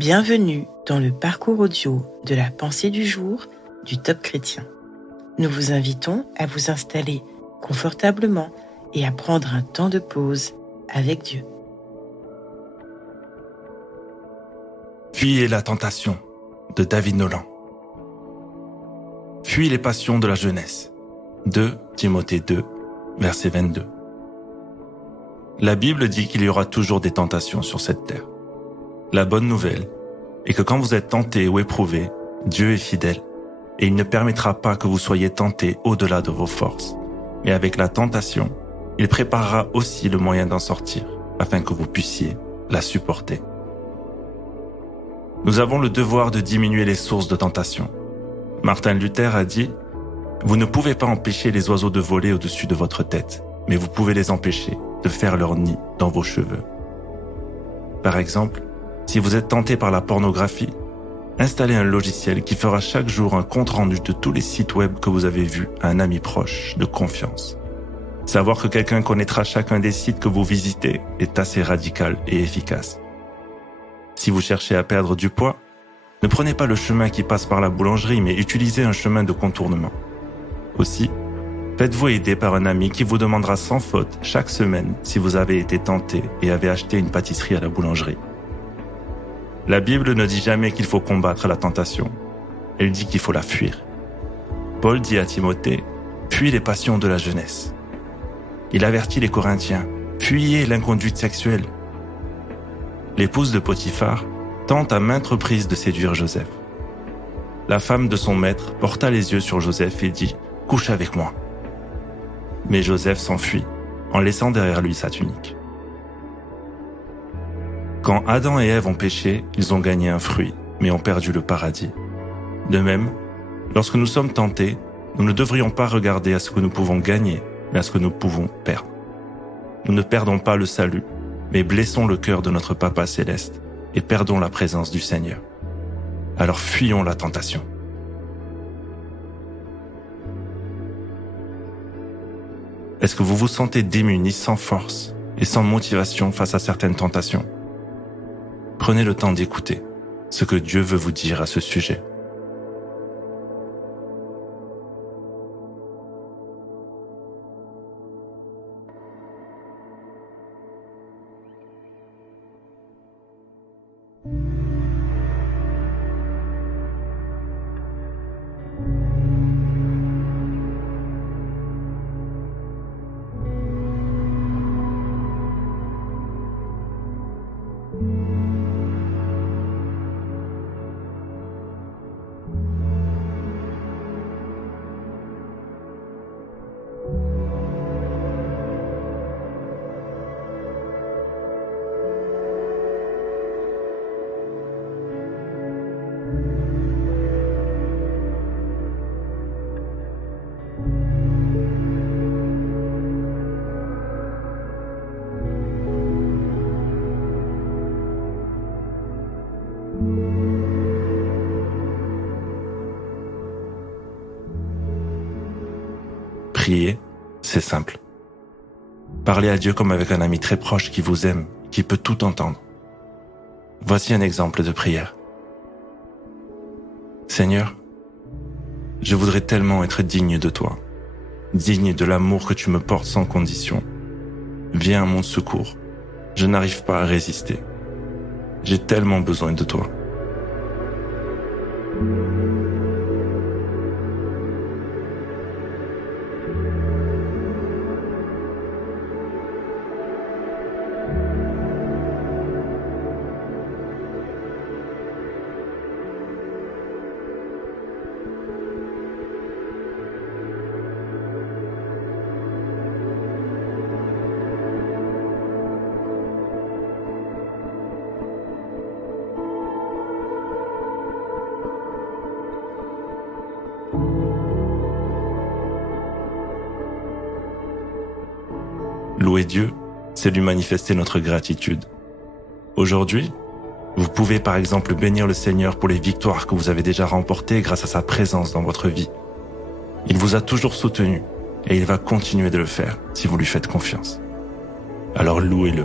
Bienvenue dans le parcours audio de la pensée du jour du Top Chrétien. Nous vous invitons à vous installer confortablement et à prendre un temps de pause avec Dieu. Fuyez la tentation de David Nolan. Fuyez les passions de la jeunesse. 2 Timothée 2, verset 22. La Bible dit qu'il y aura toujours des tentations sur cette terre. La bonne nouvelle est que quand vous êtes tenté ou éprouvé, Dieu est fidèle et il ne permettra pas que vous soyez tentés au-delà de vos forces. Mais avec la tentation, il préparera aussi le moyen d'en sortir afin que vous puissiez la supporter. Nous avons le devoir de diminuer les sources de tentation. Martin Luther a dit « Vous ne pouvez pas empêcher les oiseaux de voler au-dessus de votre tête, mais vous pouvez les empêcher de faire leur nid dans vos cheveux. » Par exemple, si vous êtes tenté par la pornographie, installez un logiciel qui fera chaque jour un compte-rendu de tous les sites web que vous avez vus à un ami proche de confiance. Savoir que quelqu'un connaîtra chacun des sites que vous visitez est assez radical et efficace. Si vous cherchez à perdre du poids, ne prenez pas le chemin qui passe par la boulangerie, mais utilisez un chemin de contournement. Aussi, faites-vous aider par un ami qui vous demandera sans faute chaque semaine si vous avez été tenté et avez acheté une pâtisserie à la boulangerie. La Bible ne dit jamais qu'il faut combattre la tentation. Elle dit qu'il faut la fuir. Paul dit à Timothée, « Fuis les passions de la jeunesse ». Il avertit les Corinthiens, « Fuyez l'inconduite sexuelle ». L'épouse de Potiphar tente à maintes reprises de séduire Joseph. La femme de son maître porta les yeux sur Joseph et dit « Couche avec moi ». Mais Joseph s'enfuit, en laissant derrière lui sa tunique. Quand Adam et Ève ont péché, ils ont gagné un fruit, mais ont perdu le paradis. De même, lorsque nous sommes tentés, nous ne devrions pas regarder à ce que nous pouvons gagner, mais à ce que nous pouvons perdre. Nous ne perdons pas le salut, mais blessons le cœur de notre Papa céleste et perdons la présence du Seigneur. Alors fuyons la tentation. Est-ce que vous vous sentez démunis, sans force et sans motivation face à certaines tentations ? Prenez le temps d'écouter ce que Dieu veut vous dire à ce sujet. Prier, c'est simple. Parlez à Dieu comme avec un ami très proche qui vous aime, qui peut tout entendre. Voici un exemple de prière. Seigneur, je voudrais tellement être digne de toi, digne de l'amour que tu me portes sans condition. Viens à mon secours, je n'arrive pas à résister. J'ai tellement besoin de toi. Louer Dieu, c'est lui manifester notre gratitude. Aujourd'hui, vous pouvez par exemple bénir le Seigneur pour les victoires que vous avez déjà remportées grâce à sa présence dans votre vie. Il vous a toujours soutenu et il va continuer de le faire si vous lui faites confiance. Alors louez-le.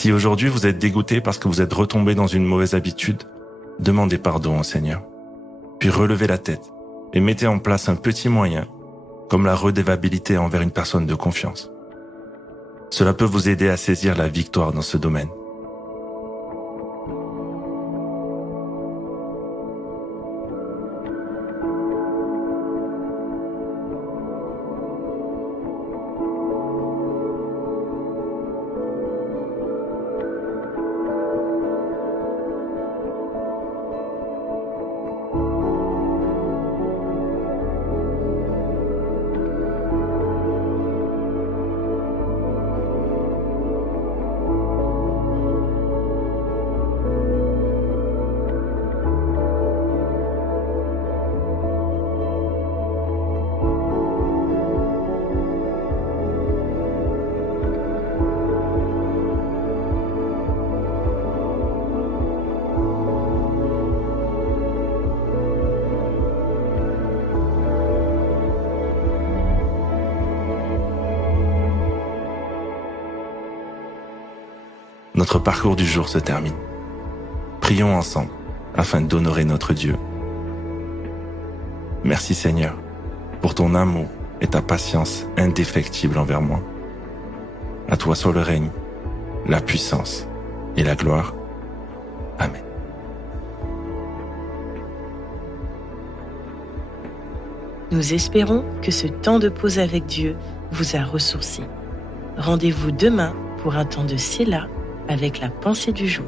Si aujourd'hui vous êtes dégoûté parce que vous êtes retombé dans une mauvaise habitude, demandez pardon au Seigneur. Puis relevez la tête et mettez en place un petit moyen, comme la redevabilité envers une personne de confiance. Cela peut vous aider à saisir la victoire dans ce domaine. Notre parcours du jour se termine. Prions ensemble afin d'honorer notre Dieu. Merci Seigneur pour ton amour et ta patience indéfectible envers moi. À toi soit le règne, la puissance et la gloire. Amen. Nous espérons que ce temps de pause avec Dieu vous a ressourci. Rendez-vous demain pour un temps de Séla avec la pensée du jour.